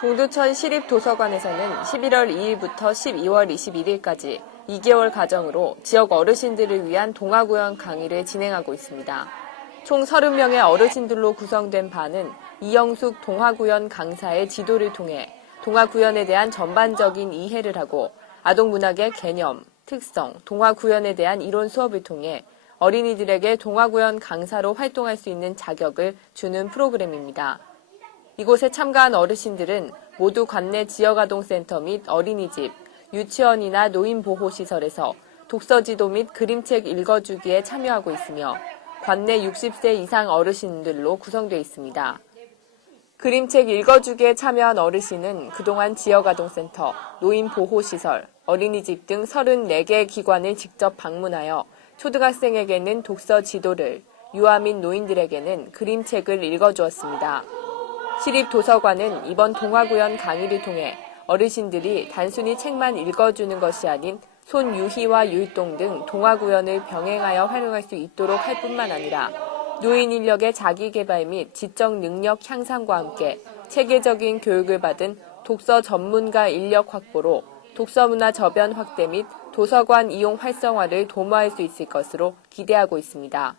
동두천 시립도서관에서는 11월 2일부터 12월 21일까지 2개월 가정으로 지역 어르신들을 위한 동화구연 강의를 진행하고 있습니다. 총 30명의 어르신들로 구성된 반은 이영숙 동화구연 강사의 지도를 통해 동화구연에 대한 전반적인 이해를 하고 아동문학의 개념, 특성, 동화구연에 대한 이론 수업을 통해 어린이들에게 동화구연 강사로 활동할 수 있는 자격을 주는 프로그램입니다. 이곳에 참가한 어르신들은 모두 관내 지역아동센터 및 어린이집, 유치원이나 노인보호시설에서 독서지도 및 그림책 읽어주기에 참여하고 있으며 관내 60세 이상 어르신들로 구성되어 있습니다. 그림책 읽어주기에 참여한 어르신은 그동안 지역아동센터, 노인보호시설, 어린이집 등 34개 기관을 직접 방문하여 초등학생에게는 독서 지도를, 유아 및 노인들에게는 그림책을 읽어주었습니다. 시립도서관은 이번 동화구연 강의를 통해 어르신들이 단순히 책만 읽어주는 것이 아닌 손유희와 율동 등 동화구연을 병행하여 활용할 수 있도록 할 뿐만 아니라 노인 인력의 자기개발 및 지적 능력 향상과 함께 체계적인 교육을 받은 독서 전문가 인력 확보로 독서문화 저변 확대 및 도서관 이용 활성화를 도모할 수 있을 것으로 기대하고 있습니다.